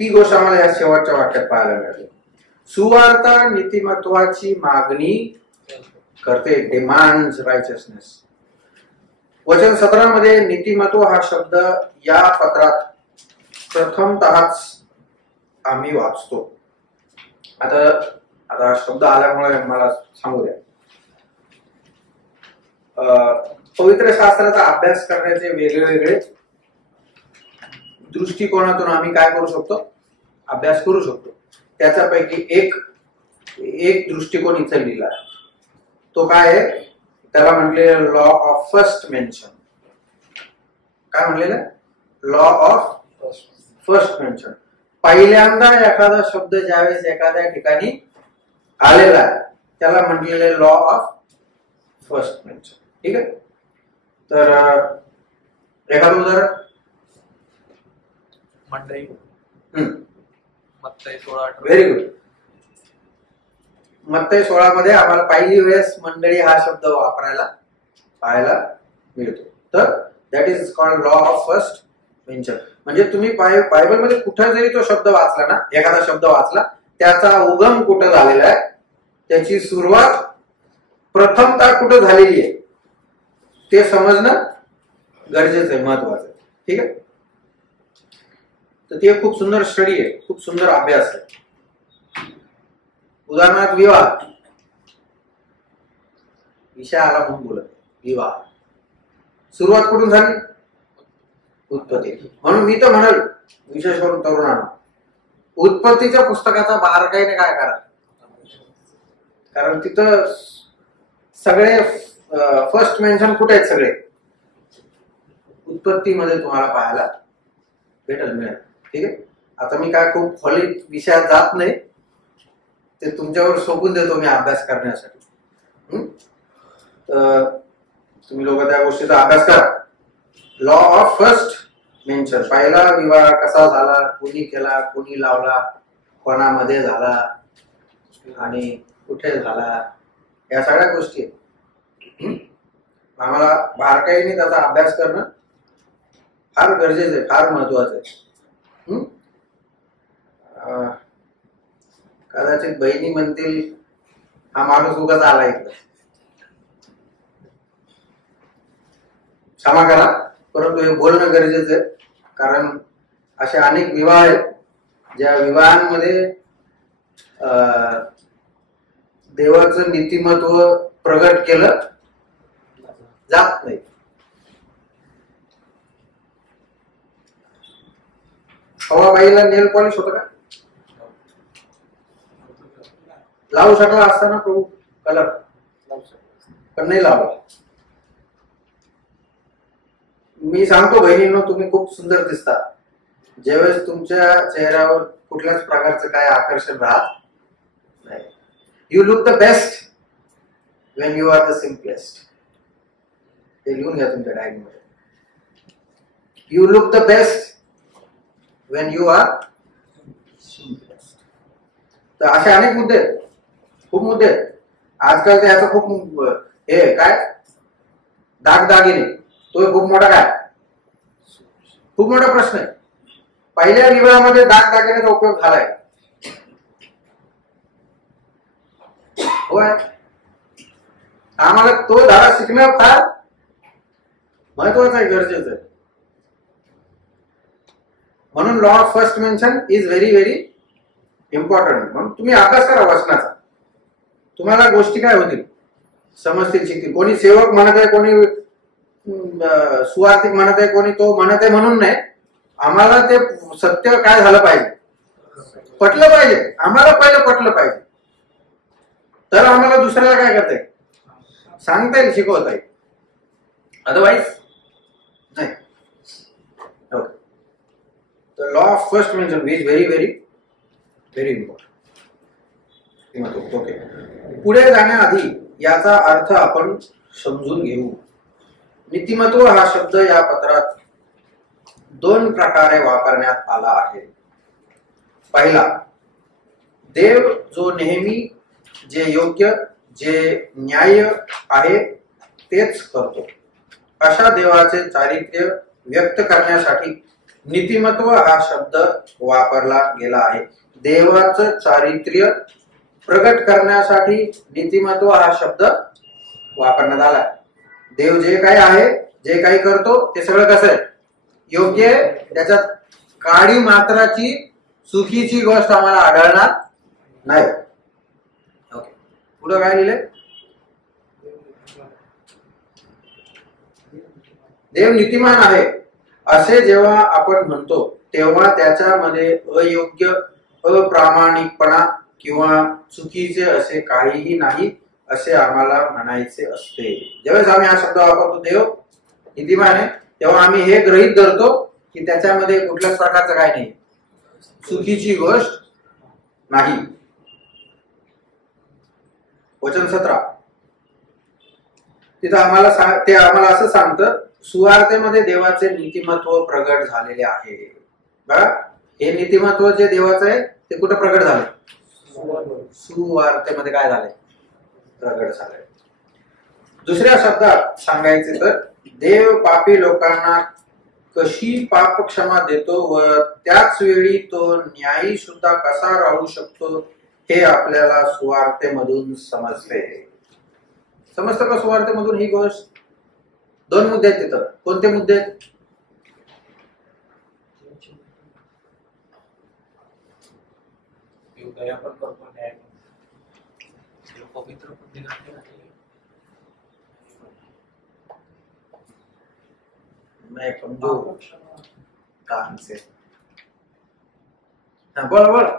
ती गोष्ट आम्हाला या शेवटच्या वाक्यात पाहायला मिळाली. सुवार्ता नीतिमत्वाची मागणी करते, डिमांड्स रायचियसनेस. वचन 17 मध्ये नीतिमत्व हा शब्द या पत्रात प्रथमतःच आम्ही वाचतो. आता शब्द आल्यामुळे मला सांगू द्या. पवित्र शास्त्राचा अभ्यास करण्याचे वेगवेगळे दृष्टिकोनातून आम्ही काय करू शकतो, अभ्यास करू शकतो. त्याच्यापैकी एक दृष्टिकोन इथे लिहिला. तो काय आहे, त्याला म्हटलेलं लॉ ऑफ फर्स्ट मेन्शन. काय म्हटलेलं, लॉ ऑफ फर्स्ट मेन्शन. पहिल्यांदा एखादा शब्द ज्यावेळेस एखाद्या ठिकाणी आलेला आहे त्याला म्हटलेले लॉ ऑफ फर्स्ट मेन्शन. ठीक आहे. तर एखादं उदाहरण, मंडई. मत्तई 16:18. Very good. मत्तई 16 मध्ये आम्हाला पहिली वेळेस मंडळी हा शब्द पाहायला मिळतो. तर that is called law of first mention. म्हणजे तुम्ही बायबल मध्ये कुठं जरी तो शब्द वाचला ना, एखादा शब्द वाचला, त्याचा उगम कुठं झालेला आहे, त्याची सुरुवात प्रथमतः कुठं झालेली आहे ते समजणं गरजेचं आहे, महत्वाचं आहे. ठीक आहे. तर ते खूप सुंदर स्टडी आहे, खूप सुंदर अभ्यास आहे. उदाहरणार्थ विवाह, विषय आला म्हणून बोलत. विवाह सुरुवात कुठून झाली, उत्पत्ती. म्हणून मी तर म्हणाल, विशेष करून तरुणांना, उत्पत्तीच्या पुस्तकाचा बारकाईने काय करा, कारण तिथं सगळे फर्स्ट मेन्शन कुठे आहेत, सगळे उत्पत्तीमध्ये तुम्हाला पाहायला मिळेल. ठीक आहे. आता मी काय खूप खोलीत विषयात जात नाही, ते तुमच्यावर सोपून देतो मी अभ्यास करण्यासाठी. तुम्ही लोक त्या गोष्टीचा अभ्यास करा. Law of first mention. पहिला विवाह कसा झाला, कोणी केला, कोणी लावला, कोणामध्ये झाला आणि कुठे झाला, या सगळ्या गोष्टी आम्हाला बारकाईने त्याचा अभ्यास करणं फार गरजेचं आहे, फार महत्वाचं आहे. कदाचित बहिणी म्हणतील हा माणूस उगाच आला इथं, क्षमा करा, परंतु हे बोलणं गरजेचं आहे. कारण असे अनेक विवाह आहेत ज्या विवाहांमध्ये देवाचं नीतिमत्व प्रगट केलं जात नाही. हवाबाईला नेल पॉलिश होतं का, लावू शकला असताना प्रभू कलर, पण नाही लावला. मी सांगतो बहिणींनो, तुम्ही खूप सुंदर दिसता ज्यावेळेस तुमच्या चेहऱ्यावर कुठल्याच प्रकारचं काय आकर्षण राहत नाही. You look the best when you are the simplest. हे लिहून घ्या तुमच्या डायरी मध्ये. You look the best when you are simplest. तर असे अनेक मुद्दे, खूप मुद्दे आजकाल. त्याचा खूप हे काय दागदागिने, तो खूप मोठा काय, खूप मोठा प्रश्न आहे. पहिल्या विवाहामध्ये दागदागिन्याचा उपयोग झालाय, होय. आम्हाला तो धडा शिकणं फार महत्वाचं आहे, गरजेचं आहे. म्हणून law of first mention is very very important. म्हणून तुम्ही अभ्यास करा वचनाचा, तुम्हाला गोष्टी काय होतील समजतील, शिकतील. कोणी सेवक म्हणत आहे, कोणी सुवार्थिक म्हणत आहे, कोणी तो म्हणत आहे म्हणून नाही. आम्हाला ते सत्य काय झालं पाहिजे, पटलं पाहिजे. आम्हाला पहिलं पटलं पाहिजे, तर आम्हाला दुसऱ्याला काय करता येईल, सांगता येईल, शिकवता येईल. अदरवाईज नाही. ओके. तर law of first mention is very very very important. Okay. पुढे जाण्याआधी याचा अर्थ आपण समजून घेऊ. नीतिमत्व हा शब्द या पत्रात दोन प्रकारे वापरण्यात आला आहे. पहिला, देव जो नेहमी जे योग्य, जे न्याय आहे तेच करतो, अशा देवाचे चारित्र्य व्यक्त करण्यासाठी नीतिमत्व हा शब्द वापरला गेला आहे. देवाचं चारित्र्य प्रगट करण्यासाठी नीतिमत्व हा शब्द वापरण्यात आला. देव जे काही आहे, जे काही करतो ते सगळं कसं आहे, योग्य आहे. त्याच्यात काडी मात्राची चुकीची गोष्ट आम्हाला आढळणार नाही. ओके, पुढे काय लिहिले? देव नीतिमान आहे असे जेव्हा आपण म्हणतो तेव्हा त्याच्यामध्ये अयोग्य, अप्रामाणिकपणा किंवा चुकीचे असे काहीही नाही असे आम्हाला म्हणायचे असते. ज्यावेळेस आम्ही हा शब्द वापरतो देव नीतिमान आहे, तेव्हा आम्ही हे गृहीत धरतो की त्याच्यामध्ये कुठल्याच प्रकारचं काय नाही, चुकीची गोष्ट नाही. वचन 17 तिथं आम्हाला असं सांगतं, सुवार्तेमध्ये देवाचे नीतिमत्व प्रगट झालेले आहे. बघा, हे नीतिमत्व जे देवाचं आहे ते कुठं प्रगट झाले? सुवार्तेमध्ये काय झाले? प्रगट झाले. दुसऱ्या शब्दात सांगायचे तर देव पापी लोकांना कशी पाप क्षमा देतो व त्याच वेळी तो न्यायी सुद्धा कसा राहू शकतो हे आपल्याला सुवार्तेमधून समजते. समजतं का सुवार्तेमधून ही गोष्ट? दोन मुद्दे आहेत तिथं. कोणते मुद्दे आहेत? मैं कमजोर काम से. बोला बोला.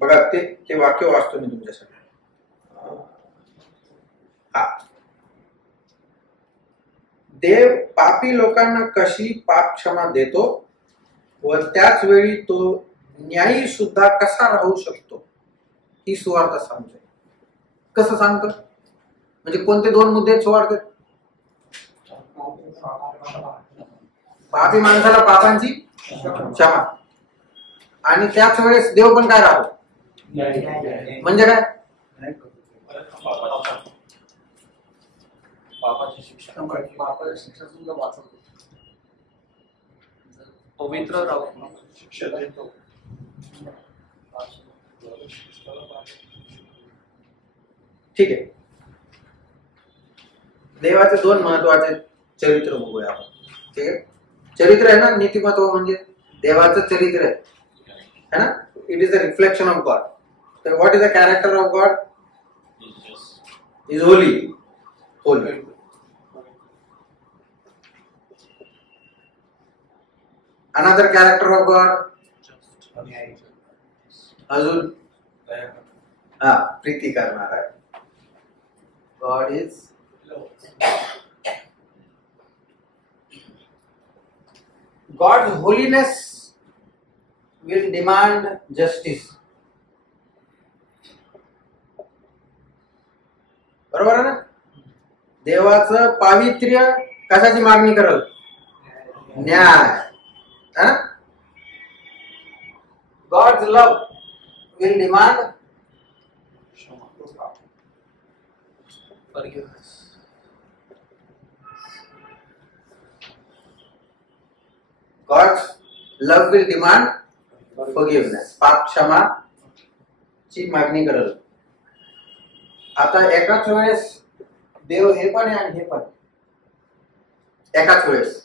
बघा, ते वाक्य वाचतो मी तुमच्यासाठी. हा, देव पापी लोकांना कशी पाप क्षमा देतो व त्याच वेळी तो न्यायी सुद्धा कसा राहू शकतो ही सुवार्ता सांगते. कसं सांगतो म्हणजे कोणते दोन मुद्दे सुवार्तेत? पापी माणसाला पापांची क्षमा आणि त्याच वेळेस देव पण काय राहतो म्हणजे काय? पापाची शिक्षा सुद्धा वाचवतो, पवित्र राहू शिक्षा देतो. ठीक आहे, देवाचे दोन महत्वाचे चरित्र बघूया आपण. ठीक आहे, चरित्र आहे ना, नीतिमत्व म्हणजे देवाचं चरित्र आहे ना. It is a reflection of God. तर what is the character of God? Is holy. Holy. Another character of God अजून हा प्रीती करणार आहे. God is God's holiness will demand justice. बरोबर आहे ना? देवाचं पावित्र्य कशाची मागणी करल? न्याय. God's love will demand forgiveness. God's love will demand forgiveness. पाप क्षमा ची मागणी करल. आता एकाच वेळेस देव हे पण आहे आणि हे पण एकाच वेळेस.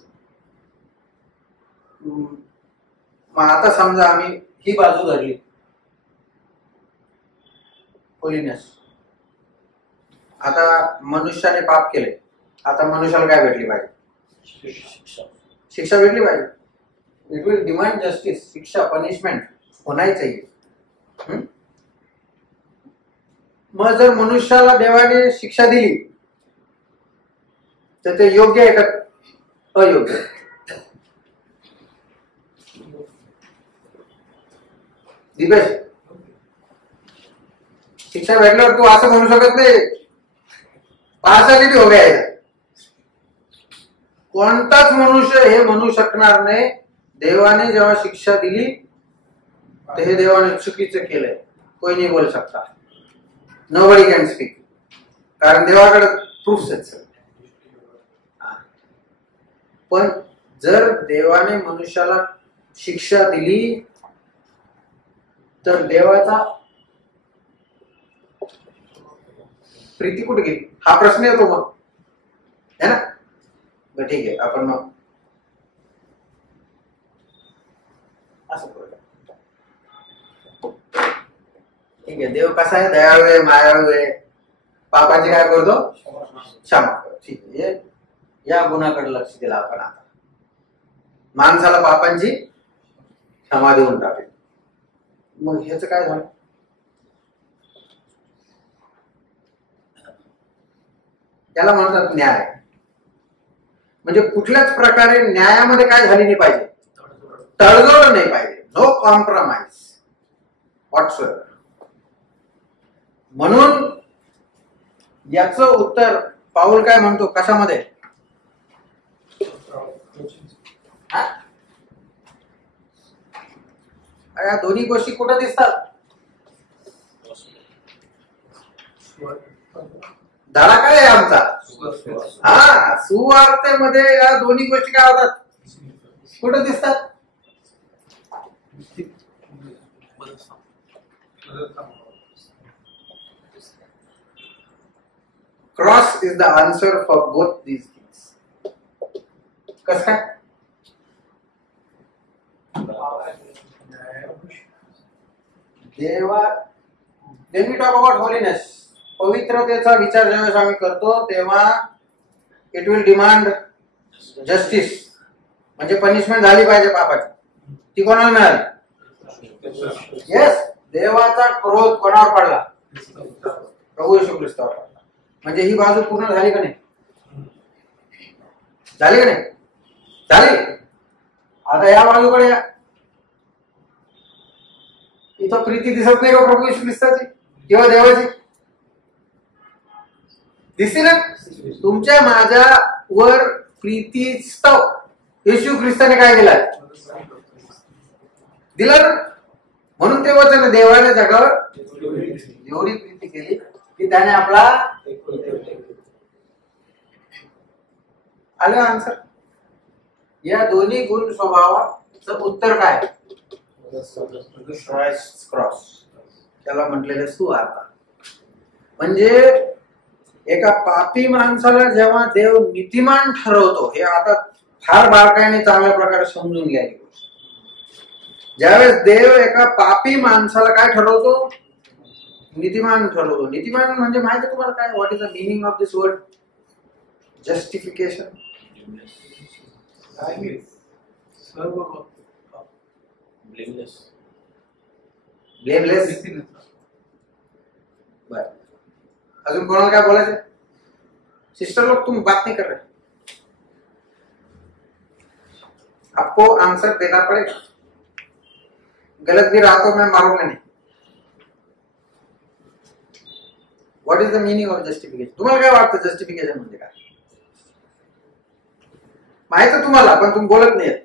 मग आता समजा आम्ही ही बाजू धरली होलीनेस. आता मनुष्याने पाप केले, आता मनुष्याला काय भेटली पाहिजे? शिक्षा भेटली पाहिजे. It will demand justice. शिक्षा, पनिशमेंट होना ही चाहिए. मग जर मनुष्याला देवाने शिक्षा दिली तर ते योग्य आहे का अयोग्य? दिपेश, शिक्षा भेटल्यावर तू असं म्हणू शकत नाही पार्शालिटी हो गया है. कोणताच मनुष्य हे म्हणू शकणार नाही देवाने जेव्हा शिक्षा दिली तर हे देवाने चुकीचं केलंय. कोई नाही बोल सकता. Nobody can speak. कारण देवाकडे प्रूफ्स आहेत. पण जर देवाने मनुष्याला शिक्षा दिली तर देवाचा प्रीती कुठे गेली हा प्रश्न येतो मग, है ना? बरं ठीक आहे, आपण मग असं करूया. ठीक आहे, देव कसा आहे? दयाळू आहे, मायाळू आहे, पापाची काय करतो? क्षमा करतो. ठीक आहे, या गुणाकडे लक्ष दिलं आपण. आता माणसाला पापांची क्षमा देऊन टाकेल. मग ह्याच काय झालं? त्याला म्हणतात न्याय. म्हणजे कुठल्याच प्रकारे न्यायामध्ये काय झाली नाही पाहिजे, तडजोड नाही पाहिजे, नो कॉम्प्रोमाइज व्हॉट्सएव्हर. म्हणून याचं उत्तर पाऊल काय म्हणतो? कशामध्ये? या दोन्ही गोष्टी कुठे दिसतात? धडा काय आहे आमचा? हा, सुवार्तेमध्ये या दोन्ही गोष्टी काय होतात? कुठे दिसतात? Cross is the answer for both these things. कसं काय? देवा, when we talk about holiness, पवित्रतेचा विचार जेव्हा आम्ही करतो तेव्हा इट विल डिमांड जस्टिस. म्हणजे पनिशमेंट झाली पाहिजे पापाची. ती कोणाला मिळाली? येस, देवाचा क्रोध कोणावर पडला? प्रभू येशू ख्रिस्तावर पडला. म्हणजे ही बाजू पूर्ण झाली का नाही? झाली का नाही? झाली. आता या बाजूकडे या. इथं प्रीती दिसत नाही का प्रभू येशू ख्रिस्ताची किंवा देवाची? दिसते ना? तुमच्या माझ्या वर प्रीतीस्तव येशू ख्रिस्ताने काय दिलाय? दिलं ना? म्हणून ते वचन, देवाने जगावर एवढी प्रीती केली की त्याने आपला आलं आन्सर. या दोन्ही गुण स्वभावाचं उत्तर काय? क्रॉस. त्याला म्हटलेलं सुवार्ता. म्हणजे एका पापी माणसाला जेव्हा देव नीतिमान ठरवतो, हे आता फार बारकाईने चांगल्या प्रकारे समजून घ्यायची गोष्ट. ज्यावेळेस देव एका पापी माणसाला काय ठरवतो? नीतिमान ठरवतो. नीतिमान म्हणजे माहिती आहे तुम्हाला काय? What is the meaning of this word? Justification. Blameless. बर, अजून कोणाला काय बोलायचं? सिस्टर लोग तुम बात नहीं कर रहे, आपको आंसर देना पड़ेगा. गलत भी रहा तो मैं मारूंगा नहीं. What is the meaning of justification? तुम्हाला काय वाटतं जस्टिफिकेशन म्हणजे काय? माहित आहे तुम्हाला, पण तुम्ही बोलत नाही.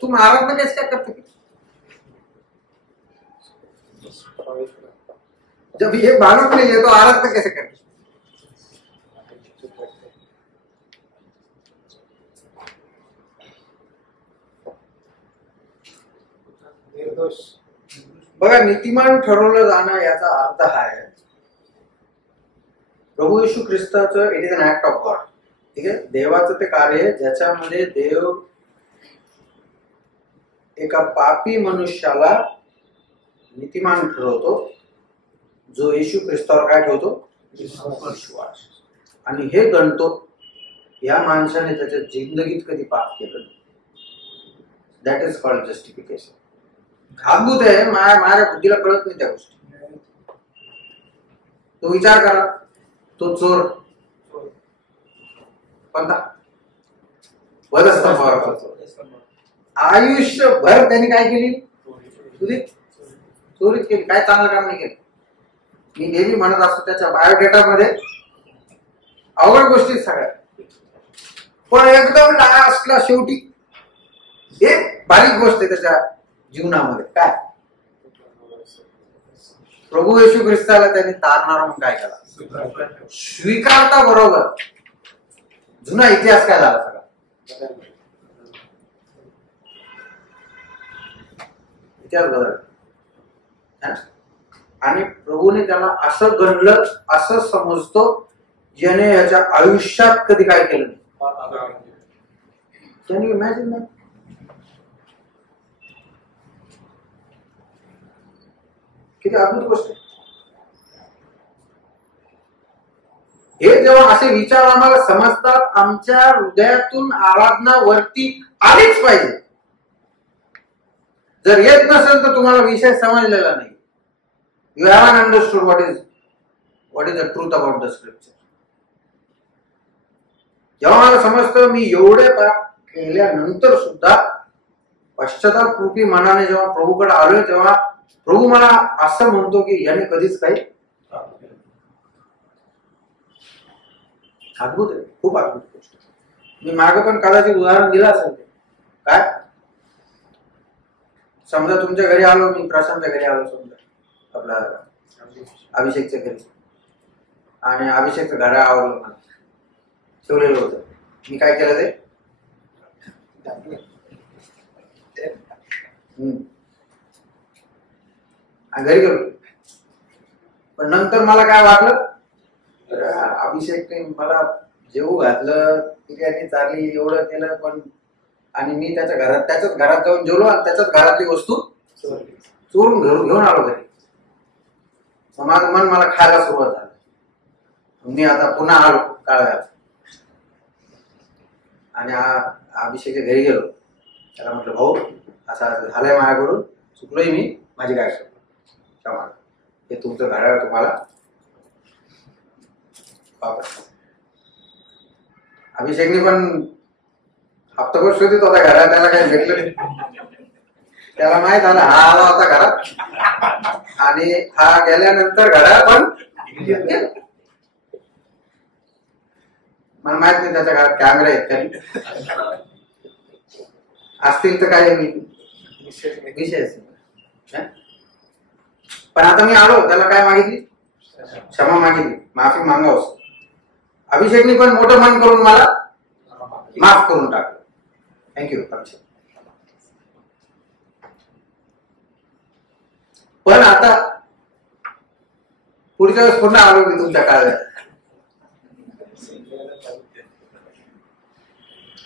तुम आराधना कैसे क्या करते? जब ये मालूम नहीं है तो आराधना कैसे करते? बघा, नीतिमान ठरवलं जाणं याचा अर्थ आहे प्रभू येशू ख्रिस्ताचं it is an act of God. ठीक आहे, देवाचं ते कार्य आहे ज्याच्यामध्ये देव एका पापी मनुष्याला नीतिमान ठरवतो, जो येशू ख्रिस्तावर काय ठेवतो? विश्वास. आणि हे गणतो या माणसाने त्याच्या जिंदगीत कधी पाप केलं. That is called justification. अद्भुत आहे, माझ्या बुद्धीला कळत नाही त्या गोष्टी. तो विचार करा, तो चोर कोणता? वधस्तंभावर चोर. आयुष्यभर त्यांनी काय केली? चोरीच केली. काय चांगलं काम नाही केलं. मी नेहमी म्हणत असतो त्याच्या बायोडेटामध्ये अवघड गोष्टी सगळ्या, पण एकदम लास्टला शेवटी एक बारीक गोष्ट आहे त्याच्या जीवनामध्ये. काय? प्रभू येशू ख्रिस्ताला त्यांनी तारणारा म्हणून काय केला? स्वीकारता बरोबर जुना इतिहास काय झाला सगळा? इतिहास बदल. आणि प्रभूने त्याला असं गणलं, असं समजतो ज्याने याच्या आयुष्यात कधी काय केलं नाही. Can you imagine that? किती अद्भुत गोष्ट आहे. हे जेव्हा असे विचार आम्हाला समजतात, आमच्या हृदयातून आराधना वरती आलीच पाहिजे. जर येत नसेल तर तुम्हाला विषय समजलेला नाही. You have understood what is the truth about the scripture. जेव्हा मला समजतं मी एवढे पाप केल्यानंतर सुद्धा पश्चाताप रूपी मनाने जेव्हा प्रभूकडे आलोय, तेव्हा प्रभू मला असं म्हणतो की याने कधीच काही. अद्भुत आहे, खूप अद्भुत गोष्ट. मी मागे पण कदाचित उदाहरण दिलं असेल. काय? समजा तुमच्या घरी आलो, मी प्रशांतच्या घरी आलो, समजा आपला अभिषेकच्या घरी, आणि अभिषेकचं घर आवडलं मला, ठेवलेलं होतं. मी काय केलं ते घरी गेलो. पण नंतर मला काय वाटलं, अभिषेक मला जेवू घातलं, बिर्याणी चालली, एवढं केलं, पण आणि मी त्याच्याच घरात जाऊन जेवलो आणि त्याच्याच घरातली वस्तू चोरून घेऊन आलो घरी. माझं मन मला खायला सुरुवात झाली. मी आता पुन्हा आलो काळात आणि अभिषेकच्या घरी गेलो. त्याला म्हटलं, भाऊ असं झालंय माझ्याकडून, चुकलोय मी, माझी काय क्षमा, हे तुमचं घर आहे, तुम्हाला वापस. अभिषेकने पण हप्ताभर शोधित होता घरात, त्याला काही भेटलं नाही. त्याला माहित झालं हा आला होता घरात आणि हा गेल्यानंतर घरात पण मला माहित नाही त्याच्या घरात कॅमेरा आहेत का, असतील तर काय विषयच. पण आता मी आलो, त्याला काय मागितली? क्षमा मागितली, माफी मागावस. अभिषेकने पण मोठं मन करून मला माफ करून टाकलं. थँक्यू अभिषेक. पण आता पुढच्या वेळेस पुन्हा आलो मी तुमच्या काळात.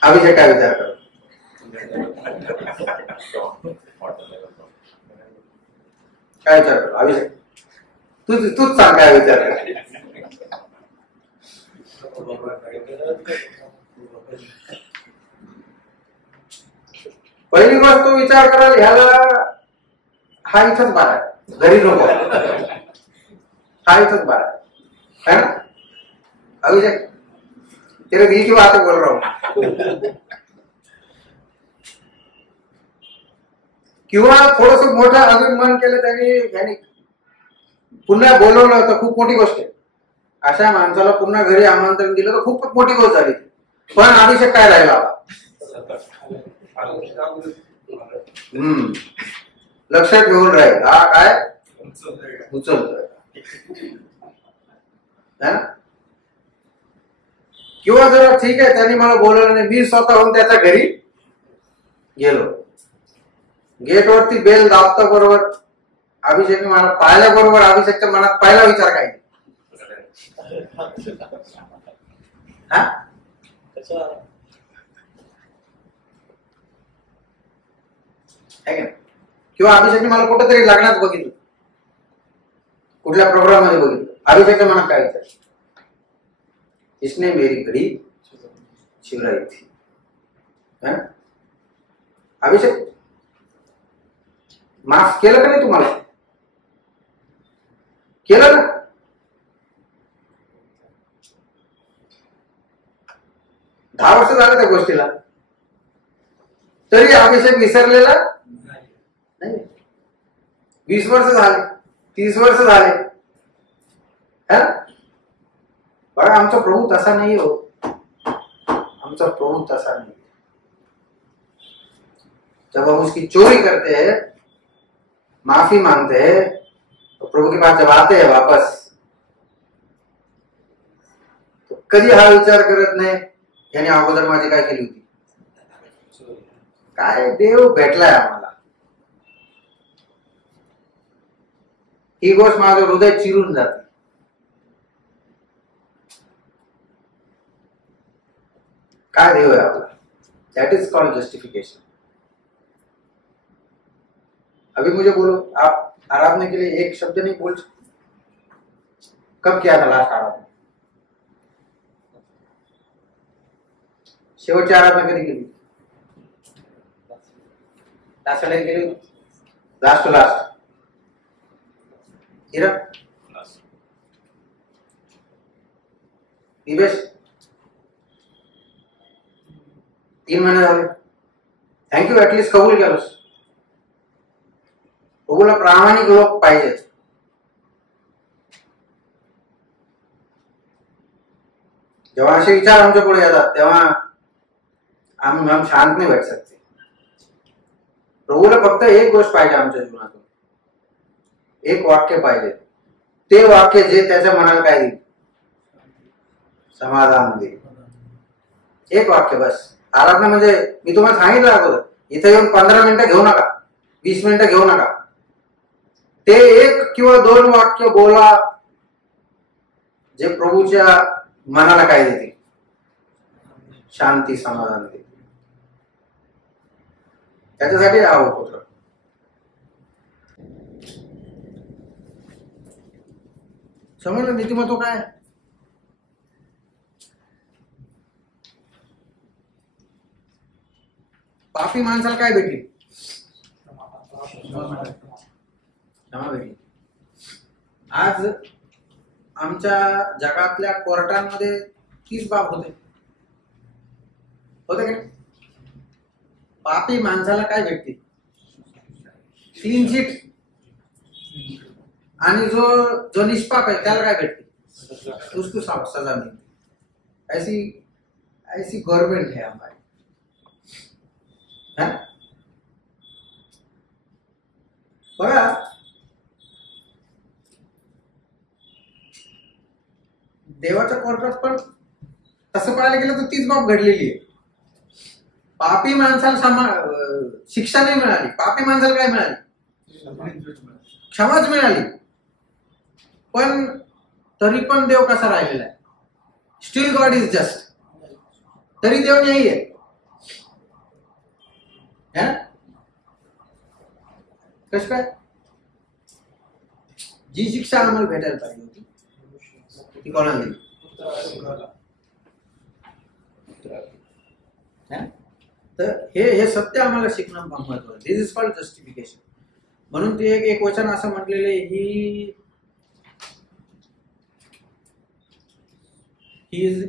अभिषेक काय विचार कर, काय विचार कर अभिषेक, तूच सांग काय विचार कर. पहिली गोष्ट तो विचार कराल, ह्याला हा इथंच बारा आहे, घरी नको, हा इथंच बारा है ना अभिषेक, तेरे दिल की बात बोल रहा हूं. किंवा थोडस मोठं अजून मन केलं त्यांनी पुन्हा बोलवलं तर खूप मोठी गोष्ट आहे. अशा माणसाला पुन्हा घरी आमंत्रण दिलं तर खूप मोठी गोष्ट झाली. पण अभिषेक काय राहिला, लक्षात घेऊन राहील, हा काय उचलतोय ना. किंवा जरा ठीक आहे त्यांनी मला बोलवलं नाही, मी स्वतःहून त्याच्या घरी गेलो, गेटवरती बेल दाबता बरोबर अभिषेकने मला पाहिल्या बरोबर अभिषेकच्या मनात पहिला विचार काय, किंवा अभिषेकने मला कुठेतरी लग्नात बघितलं, कुठल्या प्रोग्राम मध्ये बघितलं, अभिषेकच्या मनात काय विचार, इसने मेरी घड़ी चुराई थी. अभिषेक माफ केलं का नाही तुम्हाला, केलं ना. दहा वर्ष झाले त्या गोष्टीला, तरी अभिषेक विसरलेला नाही. 20 वर्ष झाले, 30 वर्ष झाले, है ना. बघा आमचा प्रभू तसा नाही हो, आमचा प्रभू तसा नाही. जब हम उसकी चोरी करते हैं, माफी मांगते हैं, तो प्रभु के पास जब आते हैं वापस, तो कधी हा विचार करत नाही याने अगोदर माझी काय केली होती, काय देव भेटलाय आम्हाला. ही गोष्ट माझं हृदय चिरून जाते. काय देव है आपका. That is called justification. अभी मुझे बोलो, आप आराधना के लिए एक शब्द नहीं बोल सकते. कब किया था लास्ट आराधना? शेवटची आराधना कधी केली? लास्ट संडे केली. लास्ट टू लास्ट हिरा दिवेश 3 महिने झाले. थँक्यू, ऍटलीस्ट कबूल केलंस. प्रभूला प्रामाणिक लोक पाहिजेत. जेव्हा असे विचार आमच्या पुढे येतात तेव्हा हम शांत नाही बैठ सकते. प्रभूला फक्त एक गोष्ट पाहिजे आमच्या जीवनातून, एक वाक्य पाहिजे. ते वाक्य जे त्याच्या मनाला काय देईल, समाधान देईल. एक वाक्य बस. आराधना म्हणजे मी तुम्हाला सांगितलं अगोदर, इथे येऊन 15 मिनिटं घेऊ नका, 20 मिनिटं घेऊ नका. ते 1 किंवा 2 वाक्य बोला जे प्रभूच्या मनाला काय देतील, शांती, समाधान देतील. त्याच्यासाठी आहो पुत्र. समजलं नीतिमत्व काय? पापी माणसाला काय भेटली? क्षमा भेटली. आज आमच्या जगातल्या कोर्टांमध्ये 30 बाब होते का नाही? पापी माणसाला काय भेटते? Clean chit. आणि जो निष्पाप आहे त्याला काय भेटते? उसको सजा मिळते. ऐसी गवर्नमेंट है हमारी. बघा, देवाच्या कोर्टात पण तसं पाहायला गेलं तर 30 बाब घडलेली आहे. पापी माणसाला शिक्षा नाही मिळाली. पापी माणसाला काय मिळाली? क्षमाच मिळाली. पण तरी पण देव कसा राहिलेला आहे? Steel God is just. तरी देव न्यायी आहे. कस काय? जी शिक्षा आम्हाला भेटायला पाहिजे होती ती कोणाला दिली? तर हे सत्य आम्हाला शिकणं महत्वाचं. This is called justification. म्हणून ते एक वचन असं म्हटलेले,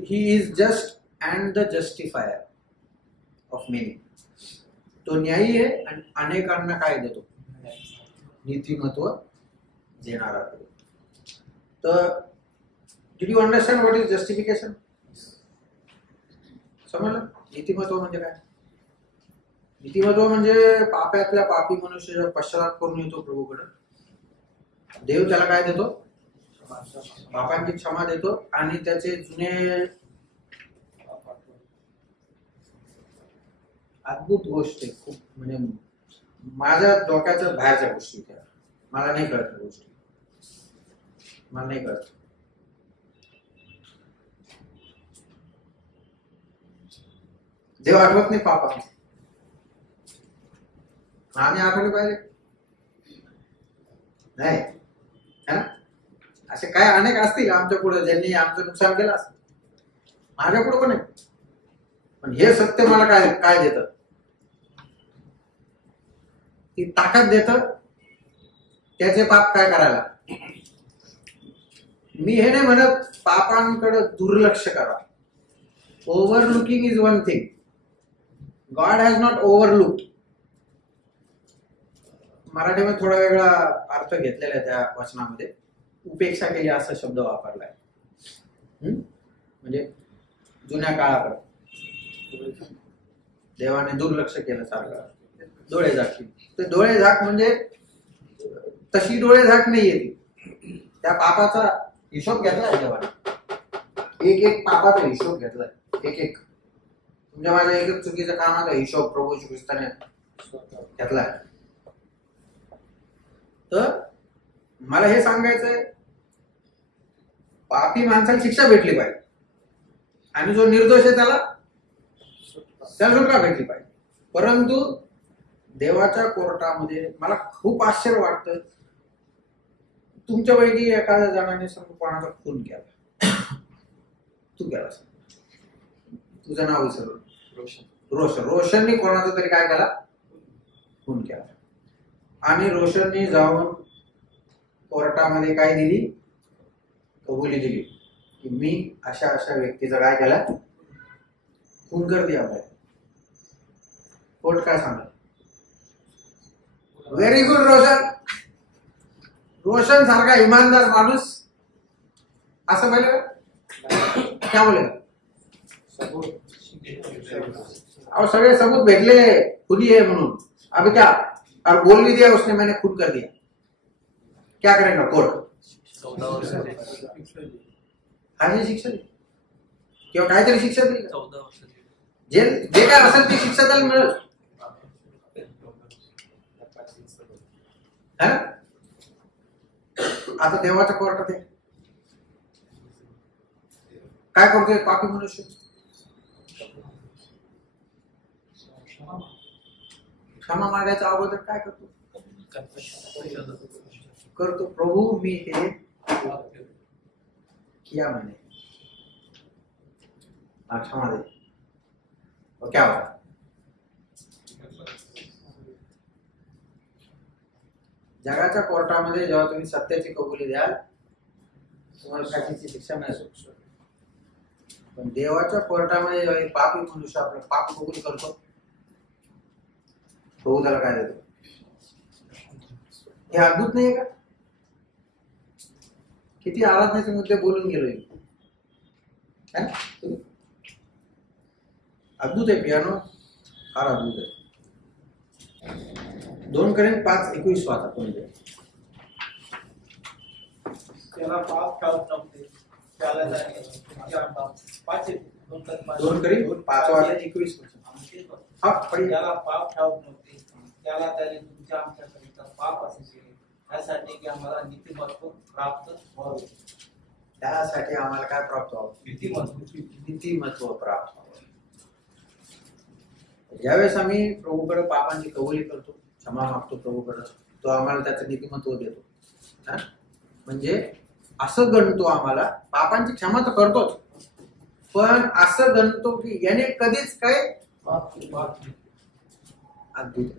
he is just and the justifier of many. तो न्यायी आहे आणि अनेकांना काय देतो? नीतिमत्व देणारा. तर did you understand what is justification? समजलं? नीतिमत्व म्हणजे काय? नीतिमत्व म्हणजे पाप्यातल्या पापी मनुष्य पश्चाताप करून येतो प्रभूकडे, देव त्याला काय देतो? पापांची क्षमा देतो आणि त्याचे जुने. अद्भुत गोष्ट आहे खूप. म्हणजे माझ्या डोक्याच्या बाहेरच्या गोष्टी त्या मला नाही कळत. गोष्टी मला नाही कळत. देव आठवत नाही पापा. आम्ही आठवले पाहिजे नाही. असे काय अनेक असतील आमच्या पुढे ज्यांनी आमचं नुकसान केलं असेल. माझ्या पुढे पण आहे. पण हे सत्य मला काय काय देतं? ती ताकद देतं त्याचे पाप काय करायला. मी हे नाही म्हणत पापांकडे दुर्लक्ष करा. Overlooking is one thing. God has not overlooked. मराठीमध्ये थोडा वेगळा अर्थ घेतलेला आहे त्या वचनामध्ये. उपेक्षा केली असा शब्द वापरलाय. म्हणजे जुन्या काळाकडे देवाने दुर्लक्ष केलं सारखं. डोळे झाक केली. ते डोळे झाक म्हणजे तशी डोळे झाक नाहीये ती. त्या पापाचा हिशोब घेतलाय देवाने. एक एक पापाचा हिशोब घेतलाय. एक एक तुमच्या माझ्या एक एक चुकीच्या कामाचा हिशोब प्रभू श्री ख्रिस्ताने घेतलाय. तर मला हे सांगायचंय, पापी माणसाला शिक्षा भेटली पाहिजे आणि जो निर्दोष आहे त्याला सुटका भेटली पाहिजे. परंतु देवाच्या कोर्टामध्ये मला खूप आश्चर्य वाटतं, तुमच्यापैकी एखाद्या जणाने समजा कोणाचा खून केला, तू केला, तुझं नाव विसरलं, रोशनने कोणाचा तरी काय केला, खून केला. आणि रोशनने जाऊन कोर्टामध्ये काय दिली, कबुली दिली की मी अशा अशा व्यक्तीचा काय केला, खून कर दिया. कोर्ट काय सांगत, व्हेरी गुड रोशन. रोशन सारखा इमानदार माणूस असं बोले क्या बोले, और सगळे सबूत भेटले खुली है म्हणून. अभी क्या, और बोल भी दिया उसने मैंने खून कर दिया, क्या करेगा कोर्ट? 14 वर्ष हाजी शिक्षा दिली किंवा काहीतरी शिक्षा दिली, 14 वर्ष जे काय असेल ती शिक्षा त्याला मिळेल. आता देवाच्या कोर्टात आहे, काय करतोय पापी मनुष्य, क्षमा मागायच्या अगोदर काय करतो, प्रभू मी हे किया मैंने, क्षमा दे. और क्या होता, जगाच्या कोर्टामध्ये जेव्हा तुम्ही सत्याची कबुली द्याल तुम्हाला फाशीची शिक्षा मिळेल. पण देवाच्या कोर्टामध्ये जेव्हा पापी मनुष्य आपलं पाप कबूल करतो, प्रभू त्याला काय देतो, हे अद्भुत नाहीये का? किती आराधनेचे मुद्दे बोलून गेलोय, अद्भुत आहे. पियानो फार अद्भुत आहे. 2 Corinthians 5:21 वाचा कोणी. त्याला पाप ठाऊक नव्हते, त्याला 2 Corinthians 5:21. हा पढी. त्याला पाप ठाऊक नव्हते, त्याला त्याने तुमच्या आमच्याकरिता पाप असे केले, यासाठी की आम्हाला नीतिमत्व प्राप्त व्हावे. त्यासाठी आम्हाला काय प्राप्त व्हावं, नीतिमत्व प्राप्त व्हावं. ज्यावेळेस आम्ही प्रभूकडे पापांची कबुली करतो, क्षमा मागतो प्रभूकडे, तो आम्हाला त्याचं नीतिमत्व देतो. म्हणजे असं गणतो, आम्हाला पापांची क्षमा तर करतोच, पण असं गणतो की याने कधीच काय अद्भुत.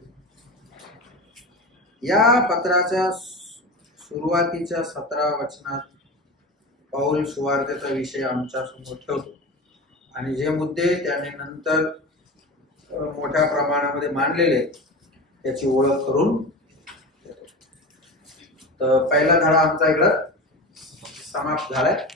या पत्राच्या सुरुवातीच्या 17 वचनात पाऊल सुवार्तेचा विषय आमच्या समोर ठेवतो आणि जे मुद्दे त्याने नंतर मोठ्या प्रमाणामध्ये मांडलेले त्याची ओळख करून देतो. तर पहिला धडा आमचा इकडं समाप्त झालाय.